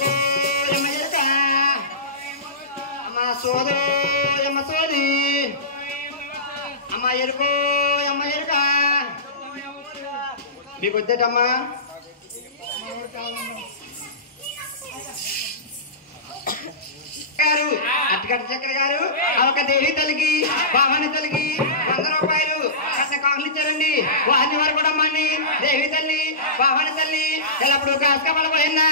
ఎరుకో ఎమ్మ ఎరుక అమ్మ సోదో ఎమ్మ సోది అమ్మ ఎరుకో ఎమ్మ ఎరుక మీకు వద్దటమ్మా గారు అట్టుగడ్డ చక్ర గారు ఒక దేవి తల్లికి భవాని తల్లికి 100 రూపాయలు కట్ట కాకులు ఇచ్చారండి. వారిని వారు కూడా అమ్మని దేవి తల్లి భవాని తల్లి ఎల్లప్పుడు కాసుకోబలపోయిందా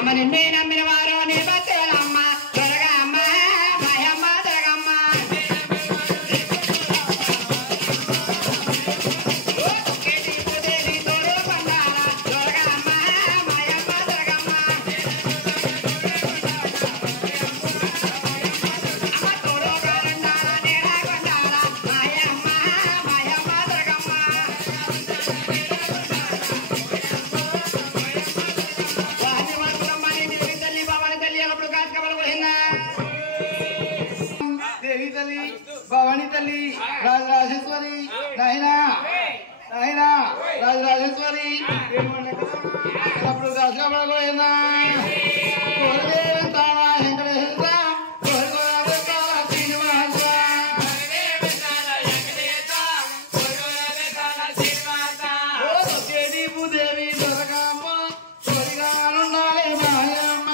అమ్మ నిన్నే నమ్మిన వారు నీ బతేనమ్మ త్వరగా అమ్మ మాయమ్మ త్వరగమ్మ భవాని తల్లి రాజరాజేశ్వరి నాయనా నాయనా రాజరాజేశ్వరి అప్పుడు కాసుకోబడకపోయిందా వెంకటేశ్వర భూదేవి దొరకమ్మ త్వరగా ఉండాలి మాయమ్మ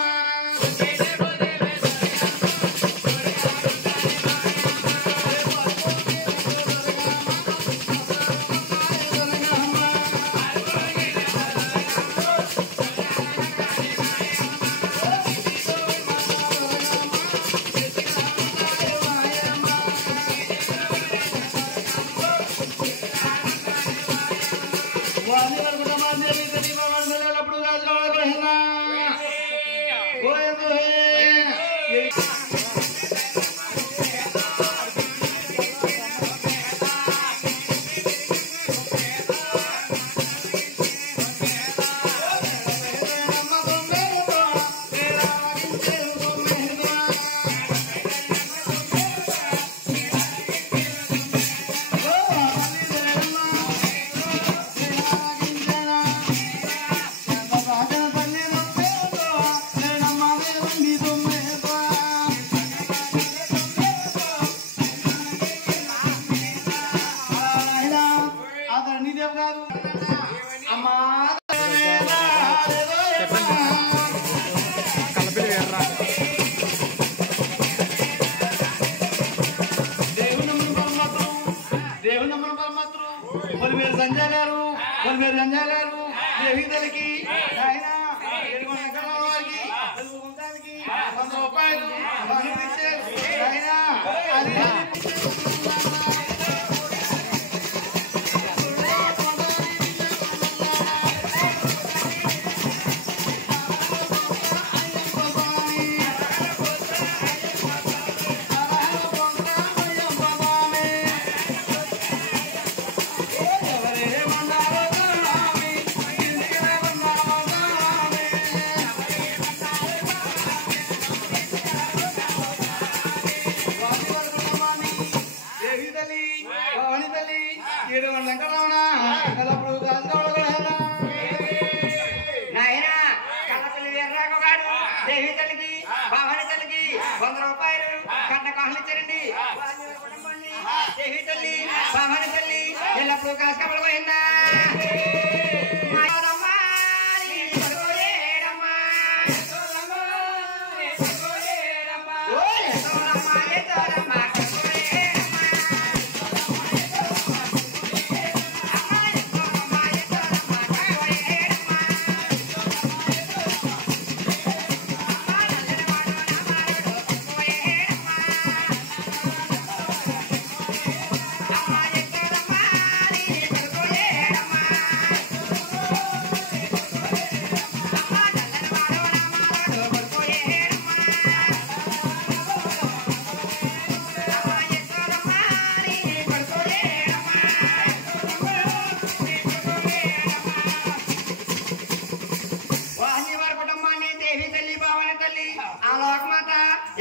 సంజయ్ గారు దేవి తల్లికి ఆయన 100 రూపాయలు ఆయన దేవి తల్లికి భవాని తల్లికి 100 రూపాయలు కట్న కాహులు ఇచ్చారండి. దేవి తల్లి భవాని తల్లి ఎల్లప్పుడు కాసుకోబడిపోయిందా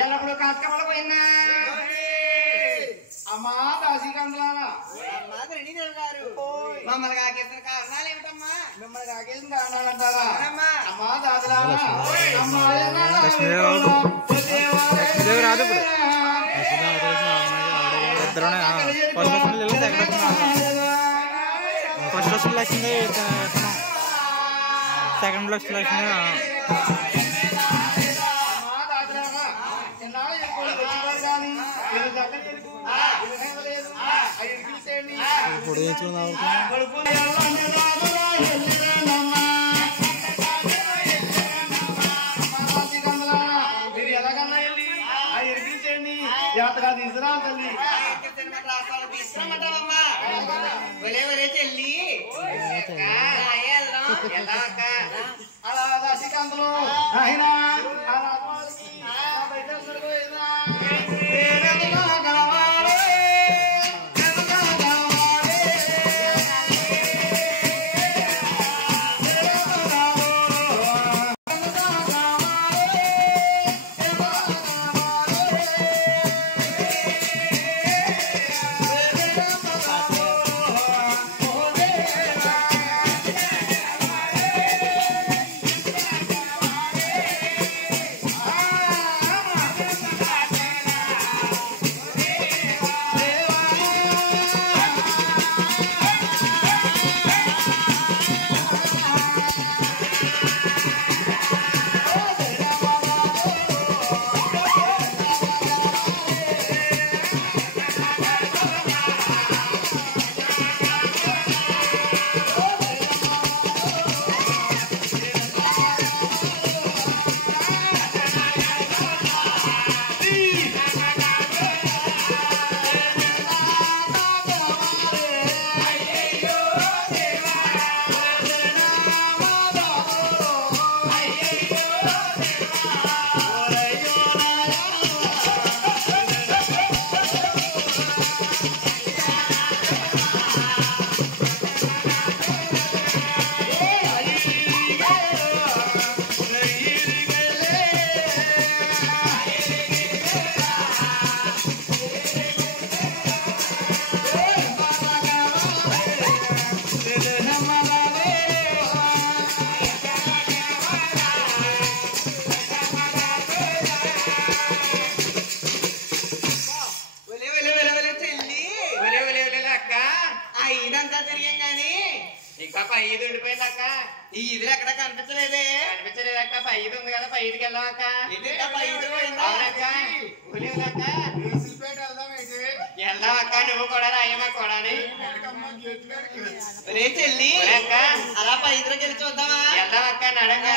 ఎల్లప్పుడు కాసుకోబడిపోయిందా అమ్మా దాసికందులారా మమ్మల్ని కాకేసిన కారణాలు ఏమిటమ్మా? మిమ్మల్ని కాకేసిన కారణాలు అంటారా? అమ్మా దాదులారా సెకండ్ లో ఇప్పుడు మీరు ఎలాగన్నా వెళ్ళి అది ఎరిపించండి జాతగా తీసుకురా తల్లి. అలా శ్రీకాంతలు ఆయన ఇంకా 5 ఉండిపోయింది అక్క. ఈ ఇదిలో ఎక్కడ కనిపించలేదే. కనిపించలేదక్క. 5 ఉంది కదా, 5కి వెళ్దాం అక్క. వెళ్దాం అక్క. నువ్వు కూడా రాయమా కూడా చెల్లి అక్క. అలా 5 గెలిచి చూద్దామా? వెళ్దాం అక్క. నడంగా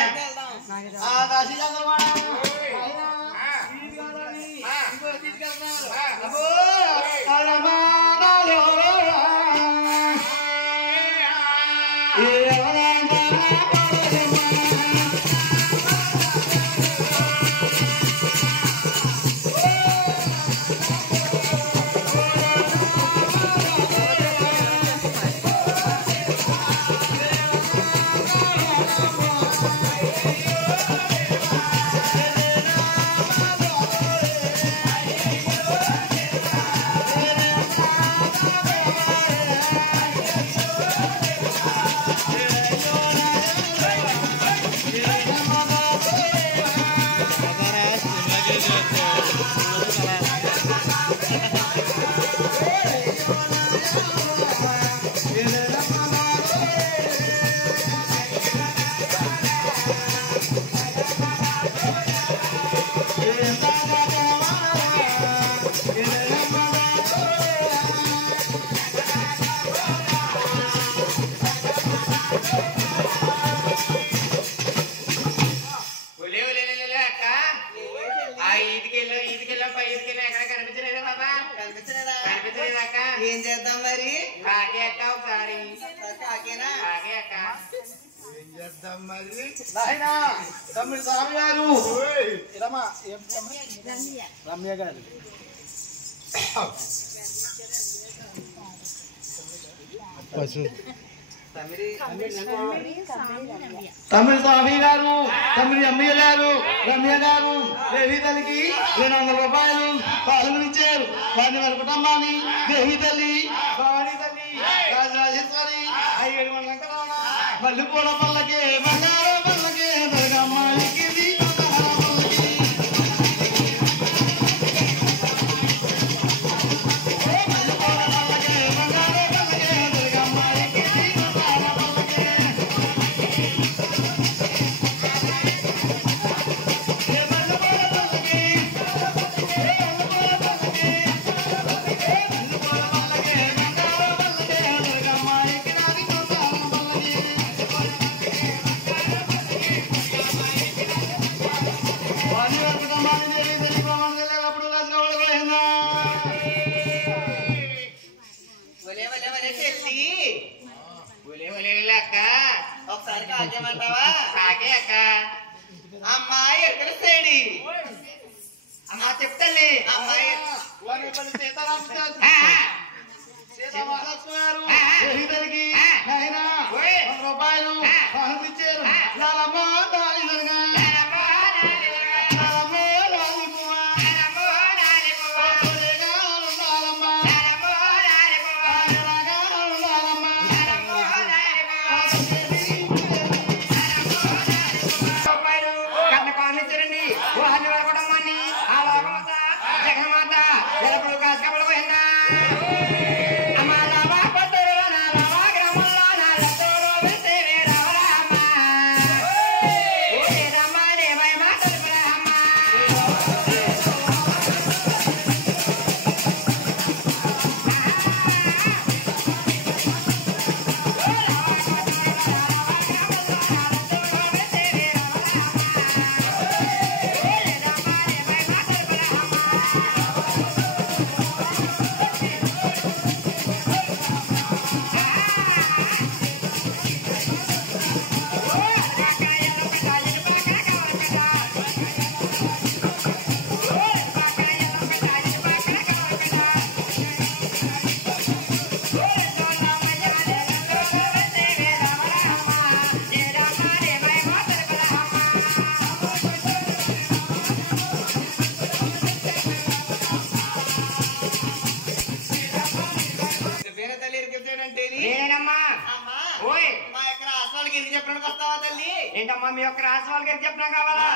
ఏం చేద్దాం మరి? కాకే అక్క ఒకసారి కాకేనా? కాకే అక్క ఏం చేద్దాం మరి? తమ్ముడు స్వామి గారు రమ్య గారు తమ్ముడు స్వామి గారు, తమ్ముడి అమ్మయ్య గారు, రమ్య గారు దేవి తల్లికి 200 రూపాయలు పాల్గొనిచ్చారు. వారిని వారి కుటుంబాన్ని దేవి తల్లి, భవానీ తల్లి, రాజరాజేశ్వరి మల్లి పూల పల్లకి బంగారు పల్లకి దుర్గమ్మ ఎక్కింది బంగారు పల్లకి మల్లి పూల పల్లకి బంగారు పల్లకి దుర్గమ్మ ఎక్కింది బంగారు పల్లకి ఒకసారి కాకేమంటావా కాకే అక్క అమ్మాయి ఎక్కడ సైడి అమ్మా చెప్తాలే అమ్మాయి రూపాయలు పంపించారు ఏంటమ్మా మీ యొక్క రాసి వాళ్ళకి చెప్పినా కావాలా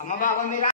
అమ్మ బాబా మీరు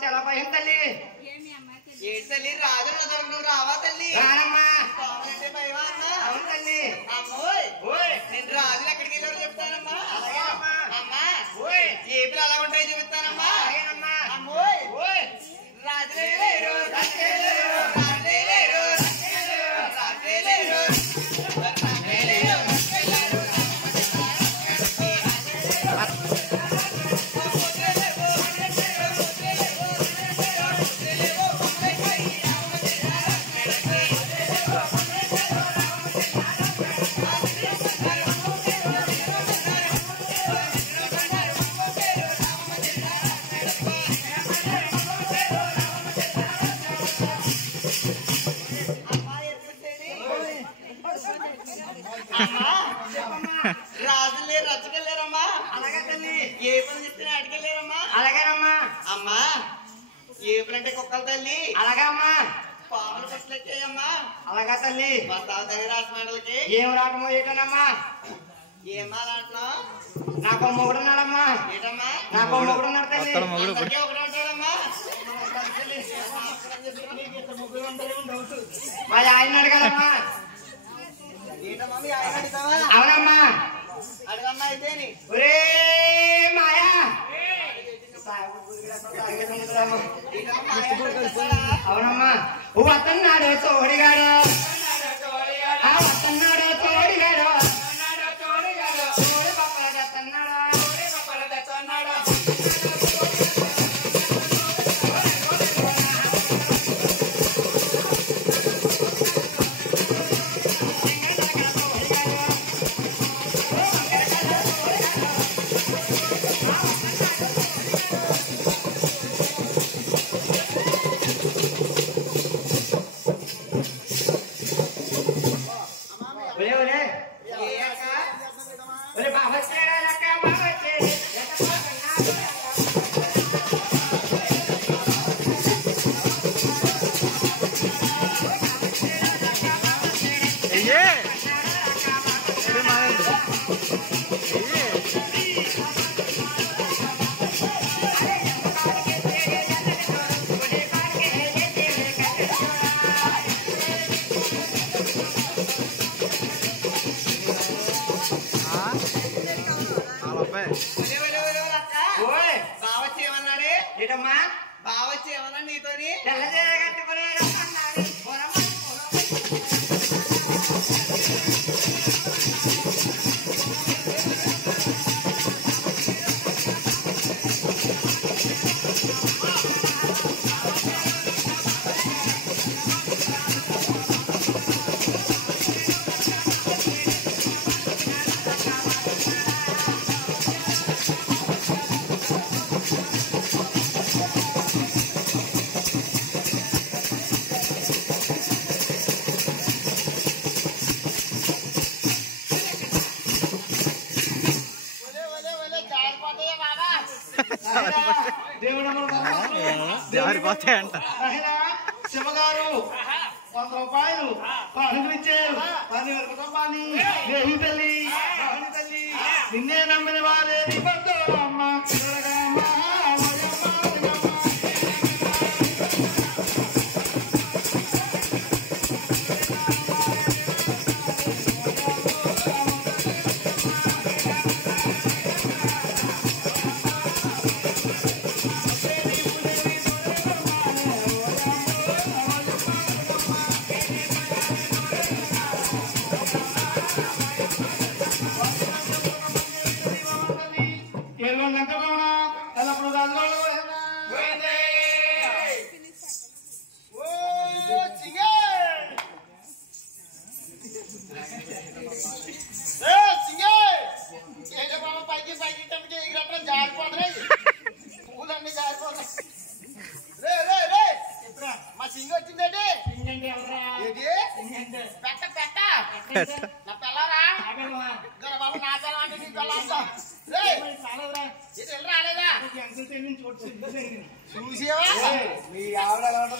చాలా భయం తల్లి ఏంటి తల్లి రాజు నువ్వు రావా తల్లి రానమ్మా అవును తల్లి నేను రాజులు ఎక్కడికి వెళ్ళారో చెప్తానమ్మా అమ్మా ఏపీలు అలా ఉంటాయో చెప్తానమ్మా రాజులే లేరు రాజులే లేరు రాజులే లేరు రాజులే రచ్చకెళ్ళారమ్మా అలాగే తల్లి ఏ పని చెప్తే అడిగెళ్ళారమ్మా అలాగేనమ్మా అమ్మా ఏ పనంటే కుక్కల తల్లి అలాగమ్మా పాములు పట్లెక్కాయమ్మా అలాగా తల్లి మా తాత దగ్గర రాసమాటలకి ఏం రావటమో ఏటనమ్మా ఏమా రావటం నాకు మొగుడు ఉన్నాడమ్మా ఏటమ్మా నాకు మొగుడు ఉన్నాడు తల్లి ఒకడు ఉంటాడమ్మా మరి ఆయన అడగాలమ్మా అవునమ్మా ఒరే మాయా అవునమ్మా వస్తున్నాడు తోడిగాడు వస్తున్నాడు తోడిగాడు తోడి పప్పల తెస్తున్నాడు బావచ్చి ఏమన్నాడే ఏటమ్మా బావచ్చి ఏమన్నా నీతోని శివగారు 100 రూపాయలు అనుగ్రహించారు 10,000 కుటుంబాన్ని దేవి తల్లి భవాని తల్లి నిన్నే నమ్మిన వారే అమ్మ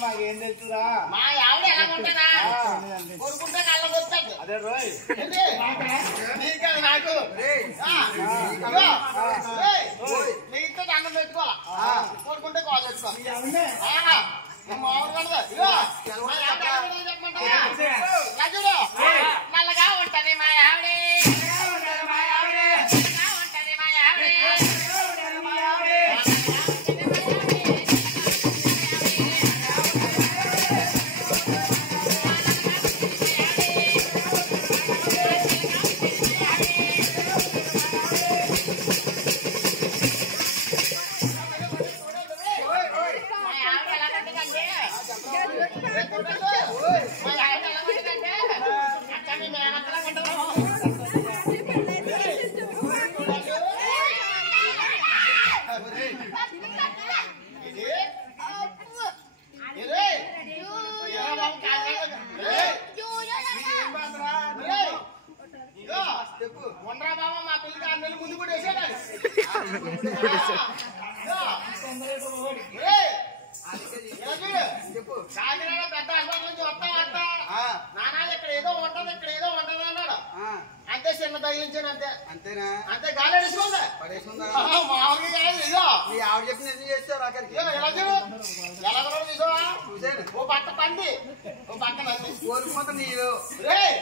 మాకేం తెలుసురా మా ఆవిడ ఎలా ఉంటుందా కొడుకుంటే కళ్ళకి వస్తుంది అదే రోయ్ నాకు నీతో అన్నం పెట్టుకోవాలా కొడుకుంటే కాల్ పెట్టుకో నల్లగా ఉంటది మా ఆవిడే కాకినాడ పెద్ద హాస్పిటల్ నుంచి వస్తా నానాలు ఇక్కడ ఏదో ఉంటది అన్నాడు అంతే చిన్న తగిలించాను అంతే అంతేనా అంతే గాలి అడుచుకోండి మామూలుగా కాదు ఇదో మీ ఆవిడ చెప్పిన ఎందుకు చేస్తావు అక్కడికి ఎలా చూడు ఎలా చూసావా చూసాను ఓ పక్క పంది ఓ పక్క నంది కోరుకుపోతా నీళ్ళు రేయ్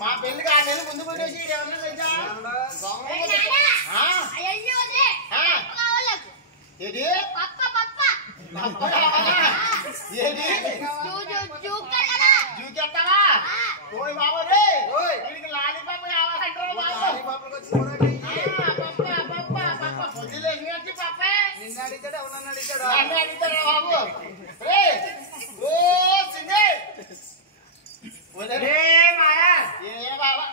మా పెళ్లికి 6 నెలలు ముందు కొట్టేసి ఏమన్నా తెలుసా ఏది పప్ప కావాలా ఏది జూకెత్తావా ఓయ్ బాబు రే వీడికి లాలీపాప్ కావాలంటారా బాబు పప్ప పొద్దులేసి వచ్చి పప్పే నిన్ను అడిగాడు ఎవరన్నా అడిగాడు నన్ను అడుగుతారా బాబు రే ఓ సింగే రే మాయా ఏ బాబా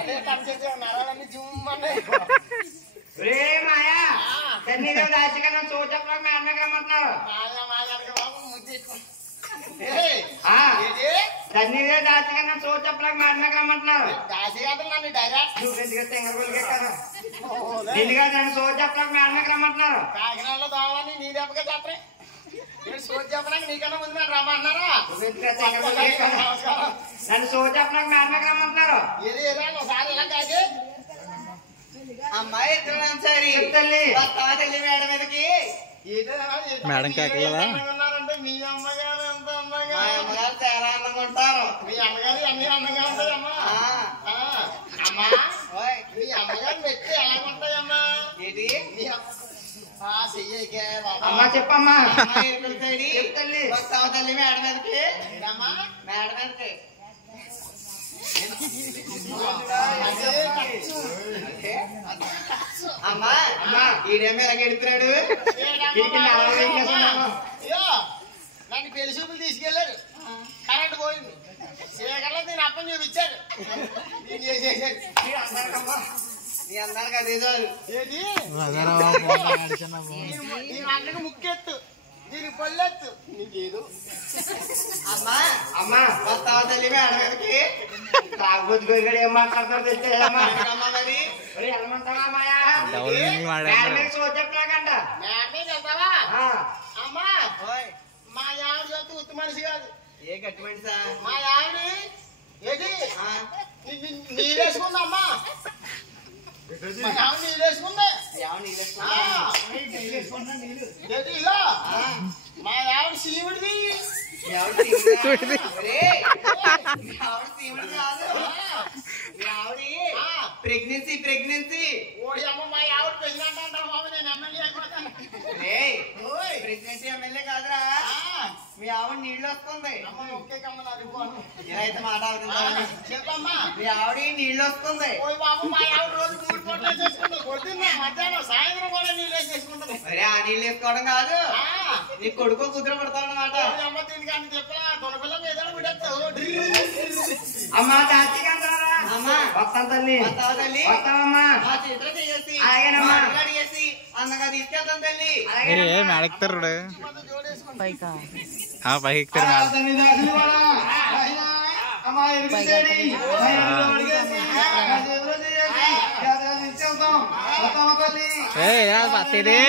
అదే టచ్ చేసి నరాలన్నీ జుమ్మన్నాయి రే మాయా తన్నీదేవి దాచికన్నా సోచప్లకు మేడమే రమ్మంటున్నారు బాబు ముద్దు తన్నీదేవి దాచికన్నా సోచప్లకు మేడమే రమ్మంటున్నారు దాసి కాదు నన్ను డైరెక్ట్ నిన్నుగా నన్ను సోచప్లకు మేడమే రమ్మంటున్నారు కాకినాడలో దావాలని నీ దెబ్బగా చెప్పరే సోచి చెప్పడానికి నీకన్నా ముందు నన్ను రమ్మన్నారా నన్ను సోచప్లకు మేడమే రమ్మంటున్నారు ఏది ఏదా ఒకసారి ఇలా కాదు అమ్మాయి సరే తల్లి మేడం మీదకి మేడం కేకలేదా ఉన్నారంటే మీ అమ్మగారు ఎంత అమ్మగా అమ్మగారు చాలా అందంగా ఉంటారు మీ అమ్మగారు అన్ని అందంగా ఉంటాయమ్మా అమ్మా మీ అమ్మగారు మెట్టి ఎలా ఉంటాయమ్మా ఏంటి చెయ్యకే అమ్మా చెప్పమ్మా తల్లి వస్తావు తల్లి మేడం మీదకి అమ్మా మేడం మీదకి అమ్మా అమ్మా ఈడేమో ఎలా గెడుతున్నాడు నన్ను పెళ్లి చూపులు తీసుకెళ్లారు కరెంట్ పోయింది చీకట్లో నేను అప్పని చూపించారు నేను చేసేసారు నీ అందరికి అదే చాలు ఏంటి నేను అన్నకు ముక్కెత్తు దీనికి పళ్ళెత్తు నీకేదు అమ్మా అమ్మా వస్తావా తల్లి మేడం మీదకి తాగుబోతు గోరిగడు ఏం మాట్లాడతారు తెలిసేదమ్మా మరి వెళ్ళమంటావా మాయా చూచెప్పలాగంట మేమే వెళ్తావా అమ్మా మా ఆవిడ చూస్తే ఉత్త మనిషి కాదు ఏ గట్టి మనిషా మా ఆవిడ ఏది నీళ్ళేసుకుందమ్మా మా ఆవిడ నీళ్ళేసుకుంది ఇదో మా ఆవిడ శివుడిది ప్రెగ్నెన్సీ ప్రెగ్నెన్సీ ఓడి అమ్మ మా ఆవిడ ప్రెసిడెంట్ అంటారు బాబు నేను ఎమ్మెల్యే అయిపోతాను ప్రెగ్నెన్సీ ఎమ్మెల్యే కాదురా మీ ఆవిడ నీళ్ళు వస్తుంది అమ్మ ఒకే కమ్మలు అదిపోను ఇలా అయితే మాట్లాడుతుందా చెప్పమ్మా మీ ఆవిడ నీళ్ళు వస్తుంది ఓయ్ బాబు మా ఆవిడ రోజు 3 పూటలు చేసుకుంటుంది పొద్దున్న మధ్యాహ్నం సాయంత్రం కూడా నీళ్ళు వేసేసుకుంటుంది మరి ఆ నీళ్ళు వేసుకోవడం కాదు నీ కొడుకు కుదురు పడతాడనమాట అమ్మ దీనికి చెప్పలా తొలపిల్ల మీద అమ్మా దాచిగా అమ్మా వస్తాను తల్లి తల్లి వస్తావమ్మా చేతిలో చేసి అలాగేనమ్మా అడిగేసి అందంగా తీసుకెళ్తాను తల్లి మేడెక్తారు పైకి ఎక్కుతారు పత్తేది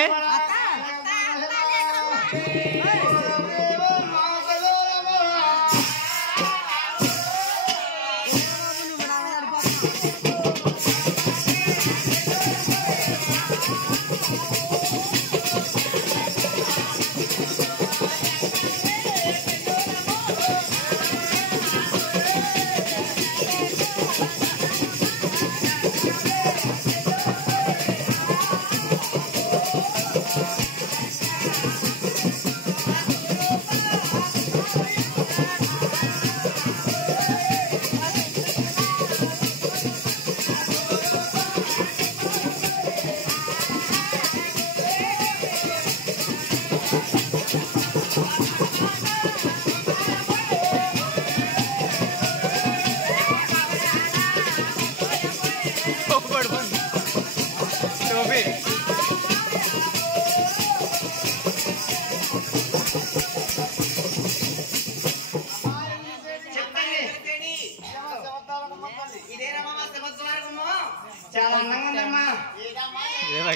చాలా అందంగా ఉందమ్మా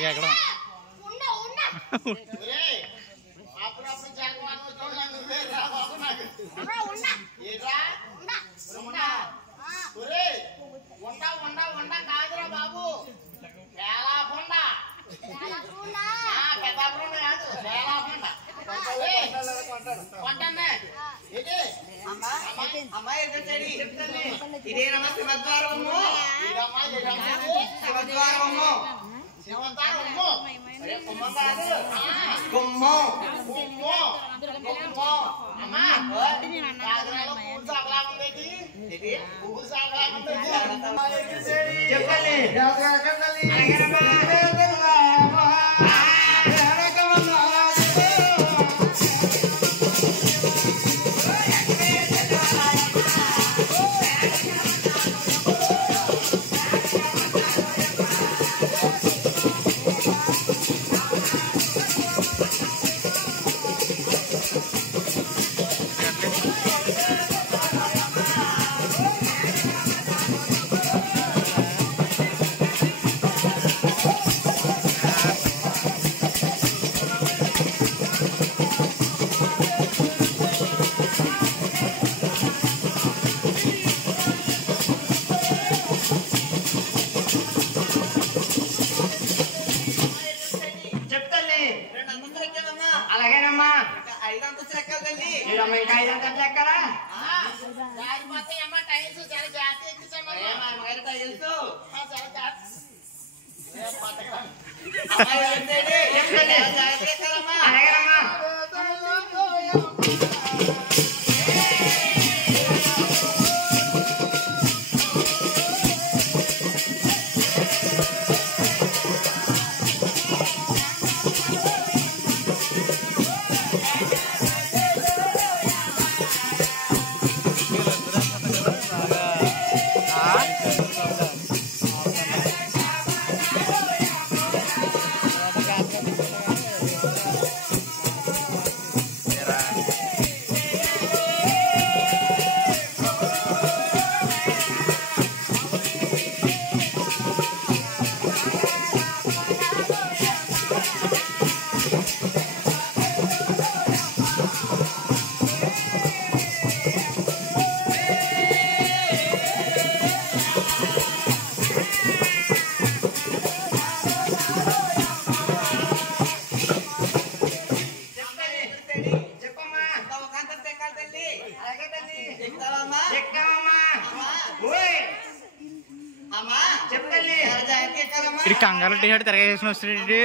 ఎక్కడ అప్పుడప్పుడు జగన్ నువ్వే రా బాబు నాకు ఏరా ఉండ కాదురా బాబు వేలాపుండ పెద్దాపురం కాదు వేలాపుండ కొంటానే ఏంటి అమ్మాయి ఇదేనమ్మా శివద్వారము ఇదమ్మా శివద్వారము శివంతారమ్ము గుమ్మం గుమ్మం అమ్మా రాజరాలో పూలు సాగలా ఉండేది పూలు సాగలా ఉండేది చెప్పండి అలాగేనమ్మా 5 అంతస్తులు ఎక్కాలి తల్లి ఇంకా 5 అంతస్తులు ఎక్కాలా టైల్స్ చాలా జాగ్రత్త ఎక్కించమ్మా టైల్స్ అలాగేనమ్మా ఇది కంగారు టీషర్ట్ తిరగేసుకుని వస్తుంది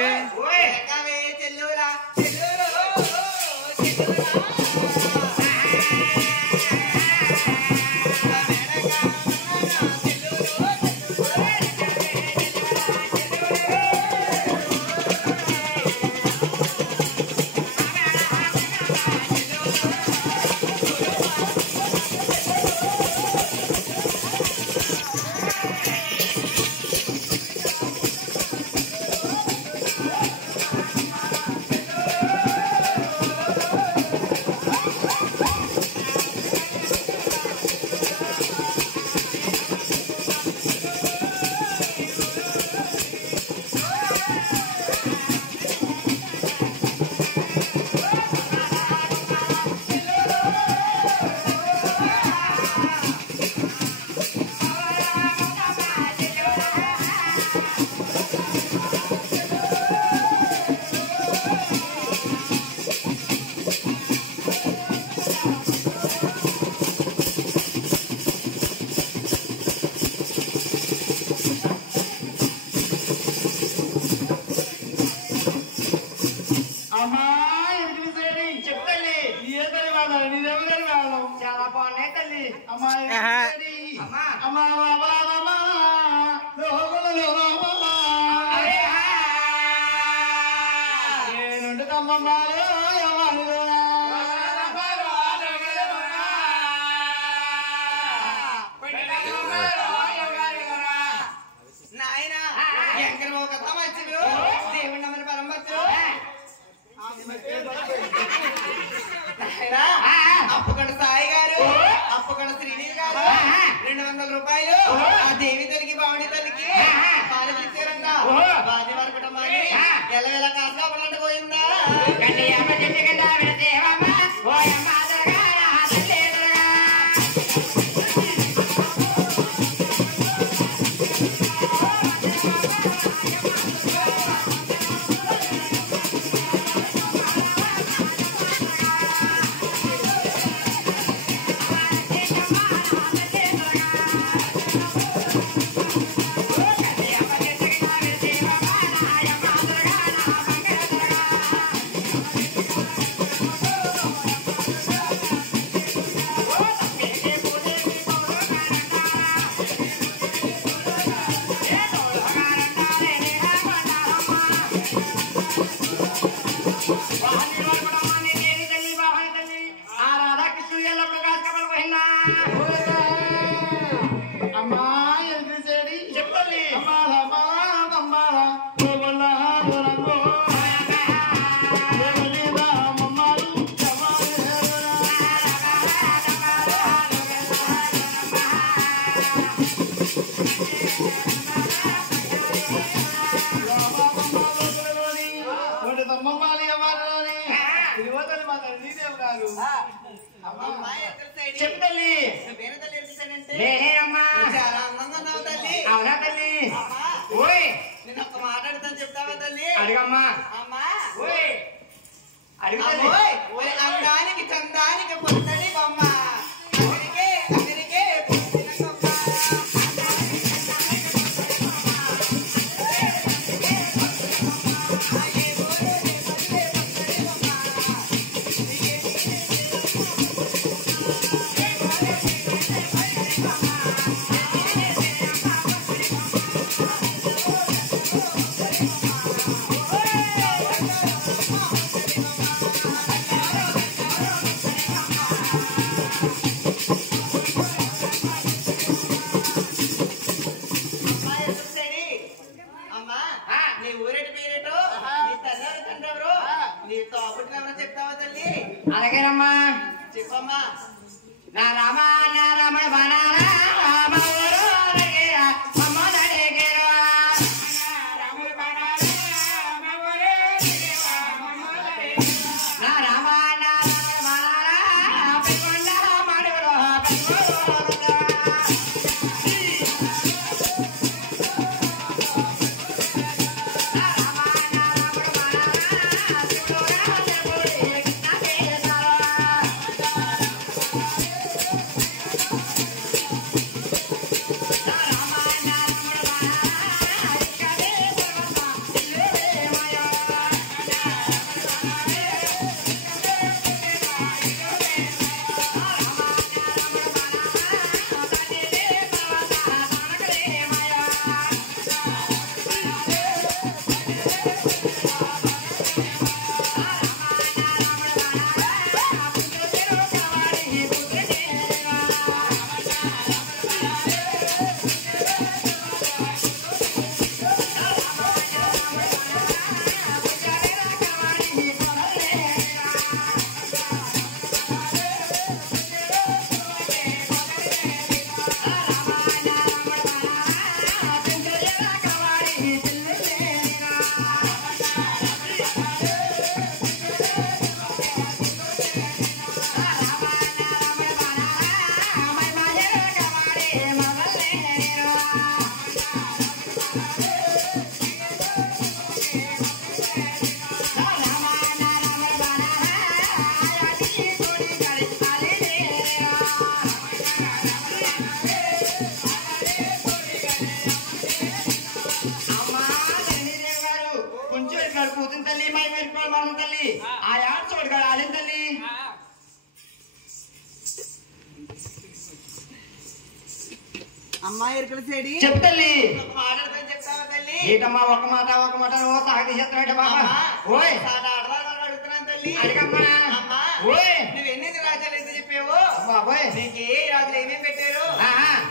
చాలా బాగున్నాయి తల్లి నాయన ఎక్కడ ఒక మంచిది దేవుడి నమ్మని పరమభక్తులు అప్పకొండ సాయి గారు అప్పకొండ శ్రీదేవి గారు 200 రూపాయలు ఆ దేవి తల్లికి బావని తల్లికి పాలు ఇచ్చారంట బాధి వారి కుటుంబాన్ని ఎలా కాసుకోవాలంటే పోయిందా వాహని వారు కూడా మాని దేవి తల్లి వాహని తల్లి ఆ రాధాకృష్ణుడు ఎల్లప్పుడు కాసుకబడి పోయినా అమ్మా ఎందుకు చేడి చెప్పండి చెప్పండి నేనే అమ్మా చాలా అందంగా ఉన్నావు తల్లి. అవునా తల్లి అమ్మా, ఓయ్ నేను ఒక్క మాట అడుగుతాను చెప్తావా తల్లి? అడిగమ్మా అమ్మా, ఓయ్ అడుగు తల్లి అమ్మోయ్, ఓయ్ అందానికి చందానికి పొందని బొమ్మ అక్కడికే అక్కడికే పొందిన కొమ్మ. అమ్మా, నీ ఊరేటి పేరేటో, నీ తల్లారి తండ్రెవరు, నీ తోబుట్టునెవరో చెప్తావా తల్లి? అలాగేనమ్మా చెప్పమ్మా. నా రామ నా రమణ బనారా రామ ఊరు అడిగేరా అమ్మ అడిగేరా నా రామ నా రమణ బనారా పెళ్ళ మాడవలో కూతురు తల్లి మై మెరుపు మన తల్లి ఆ యాడ్ చూడగా ఆడిన తల్లి అమ్మాయి ఎరుకల చెడి చెప్పు తల్లి ఒక మాట అడుగుతాను చెప్తావా తల్లి? ఏంటమ్మా ఒక మాట ఓ సాగి చేస్తున్నాడు బాబా అమ్మా, ఓయ్ సాటి ఆడవాళ్ళని అడుగుతున్నాను తల్లి. అడిగమ్మా అమ్మా, ఓయ్ నువ్వు ఎన్ని రాజ్యాలు ఎంత చెప్పావు? బాబోయ్ నీకు ఏ రాజులు ఏమేమి పెట్టారు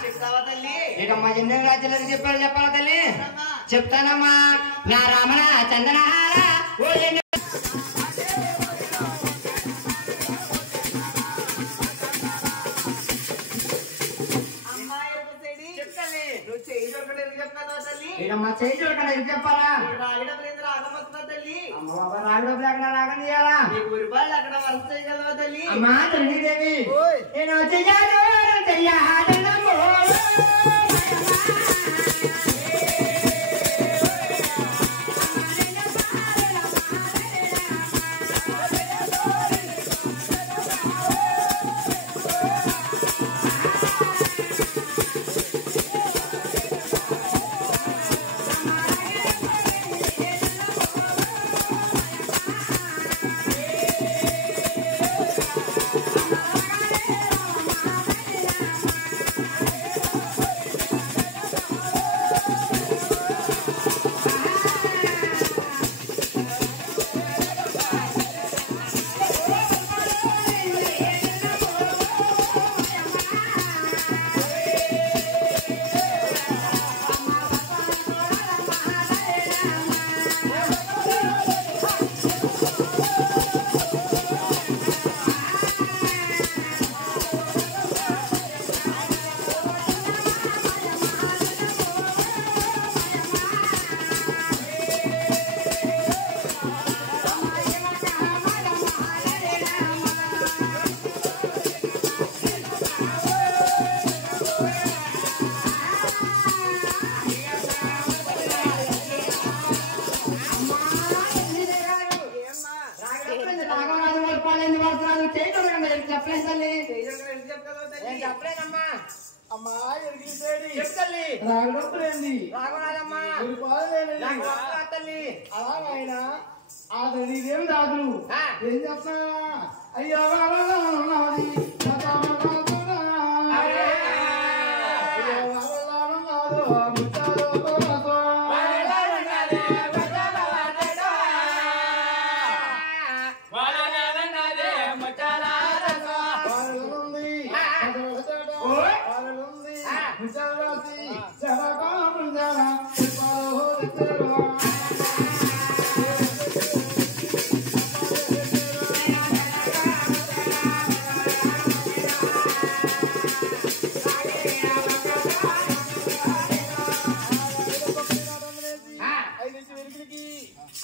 చెప్తావా తల్లి? ఏంటమ్మా ఎన్ని రాజ్యాలు చెప్పాలా తల్లి అమ్మా, చెప్తానమ్మా నా రమణ చందనహార ఓ ఎన్ని అమ్మాయి ఎరుకల చెడి నువ్వు చేయి చూడకుండా ఎందుకు చెప్తావా తల్లి? ఏంటమ్మా చేయి చూడకుండా ఇది చెప్పాలా నువ్వు రాగడం ఎందుకు రాకపోతున్నావు తల్లి? అమ్మ బాబా రాగడప్పుడు ఎక్కడ రాగం తీయాలా నీ గురిపాళ్ళు అక్కడ వరుస చేయగలవా తల్లి? అమ్మా తల్లిదేవి నేను చెయ్యాలి చేయగలగండి చెప్పలేదు తల్లి నేను చెప్పలేదమ్మా అమ్మా ఎరిగిలిసేడి చెప్పు తల్లి రాగడప్పులేంది రాగునాదమ్మా పాలేనండి తల్లి అలా ఆయన ఆ తల్లిదేమి రాదు ఏం చెప్తా అయ్యా ఉన్నది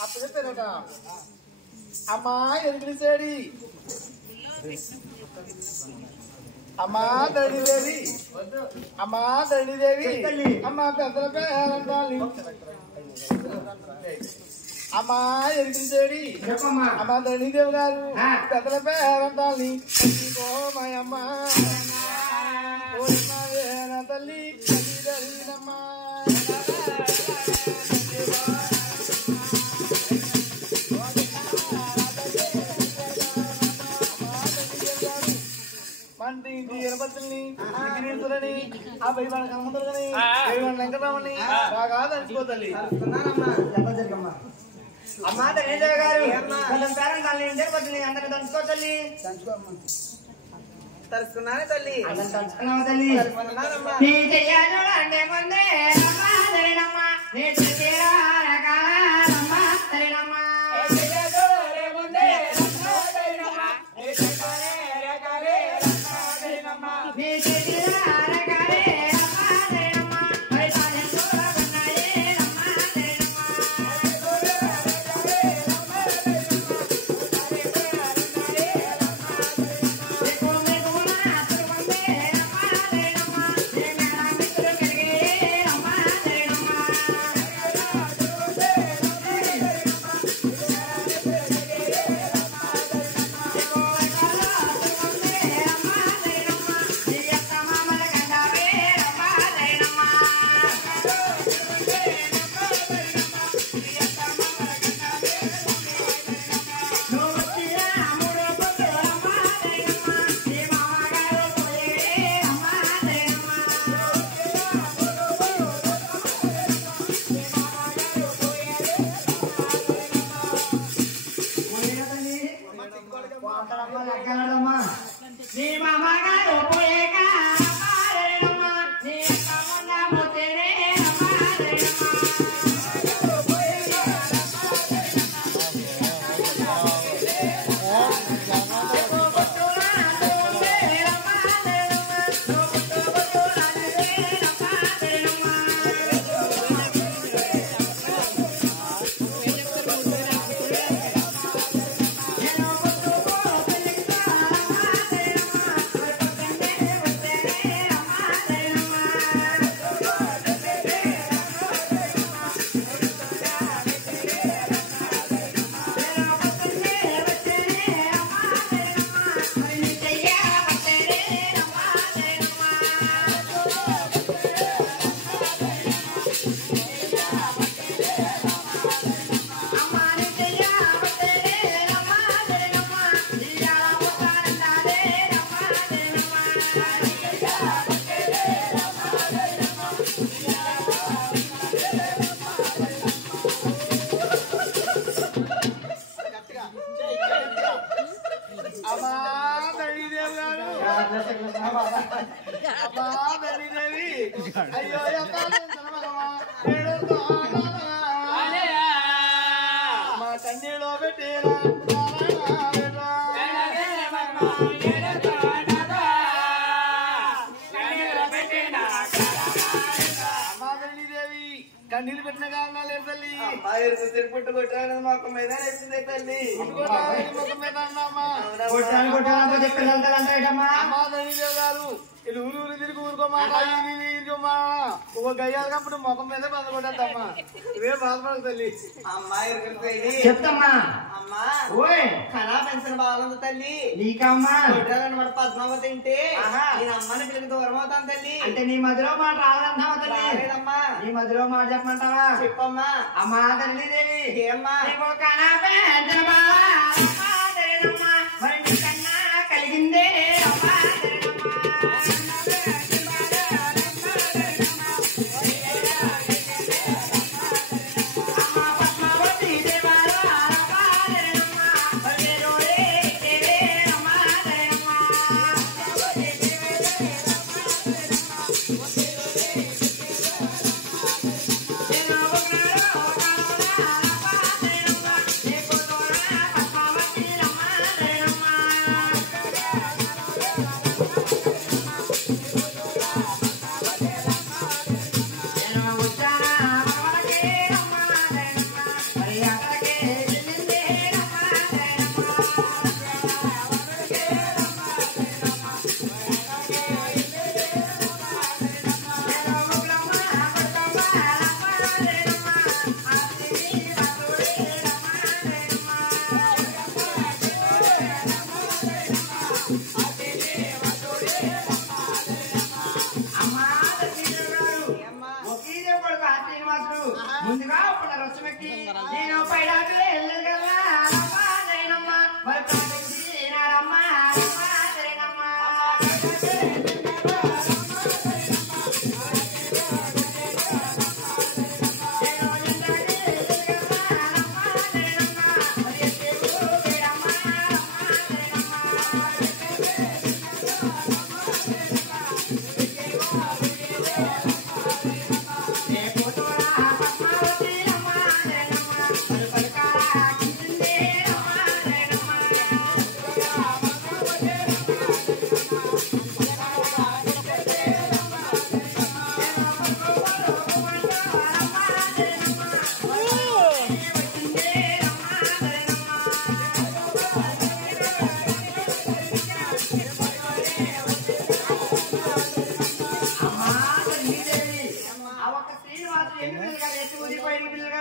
అప్పుడు చెప్పారట అమ్మా ఎరిగిలిసేడి అమ్మా దండిదేవి అమ్మా దండిదేవి అమ్మా పెద్దల పేరంటాలి అమ్మా ఎరిగిలిసేడి అమ్మా దండిదేవి గారు పెద్దల పేరంటాలి అమ్మ తల్లి తల్లిదమ్మా మంటి ఇంటి ఎనపత్తుల్ని గిరీశ్వరని ఆ బైవాడ కనమతులని బైవాడ వెంకటరామని బాగా తడిచిపోతల్లి అమ్మా తల్లి గారు కొంచెం పేరం తల్లి ఇంటి అందరిని దంచుకో తల్లి తలుసుకున్నానే తల్లి అందరిని దంచుకున్నావు తల్లి నీ చెయ్యాలో అంటే ముందే అమ్మా తల్లినమ్మా నీ చెయ్యాలమ్మా తల్లినమ్మా కన్నీళ్ళు పెట్టిన కారణాలు లేదు తల్లి. పుట్టు కొట్టాను మొక్క మీద వేసిందే తల్లి. మొక్క మీద అమ్మా గారు ఇది ఊరు తిరిగి ఊరుకోమా ఇరుకోమా ఒక గయ్యాలు కప్పుడు ముఖం మీద బంద కొట్టేద్దమ్మా ఇవే బాధపడదు తల్లి. అమ్మాయి చెప్తామ్మా అమ్మ అమ్మా ఓయ్ కళా పెన్షన్ బాగుంది తల్లి నీకమ్మా అనమాట పద్మావతి తింటే నేను అమ్మని పిల్లకి దూరం అవుతాను తల్లి. అంటే నీ మధ్యలో మాట రాలేదన్నావా తల్లి? రాలేదమ్మా. నీ మధ్యలో మాట చెప్పమంటావా? చెప్పమ్మా. అమ్మా తల్లిదేవి ఏమ్మా మరి నీకన్నా కలిగిందే అమ్మా ముందుగా ఒక రసమెక్కి నేను పైడాకులే వెళ్ళదు కదా మరి నాడమ్మా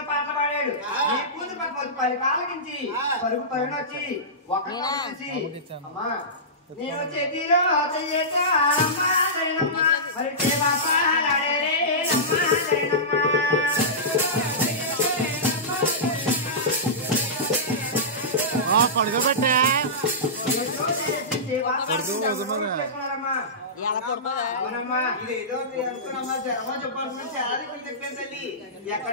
పాటలు పాడాడు. నీ కూతురు పది కాలకించి పరుగు పరుగున వచ్చి ఒక అమ్మా నేను చేతిలో మరి పడుకోబెట్టా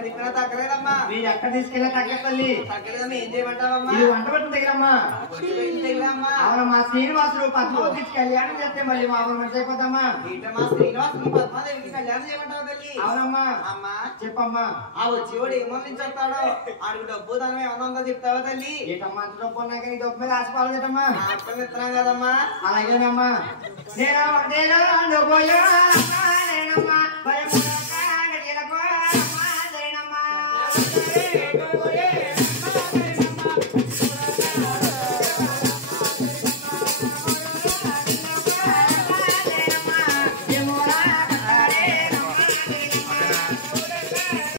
ఎక్కడ తగ్గలేదమ్మా. మీరు ఎక్కడ తీసుకెళ్ళా తగ్గలి తగ్గలేదమ్మా. ఏం చేయమంటావమ్మా? వంట పట్టిన దగ్గరమ్మా అవునమ్మా శ్రీనివాసులు పద్మావతికి కళ్యాణం చేస్తే మళ్ళీ మా మంచి అయిపోతామా? ఏంటమ్మా శ్రీనివాసులు పద్మాదేవికి కళ్యాణం చేయమంటావు తల్లి? అవునమ్మా. అమ్మా చెప్పమ్మా. ఆ వచ్చేవాడు ఏమో నుంచి వస్తాడో ఆడికి డబ్బు దాని ఏమన్నా ఉందో చెప్తావా తల్లి? ఏంటమ్మా డబ్బు ఉన్నాక ఈ డబ్బు మీద ఆశపాలేదమ్మా? ఇస్తున్నాం కదమ్మా. అలాగేనమ్మా. నేను పోయా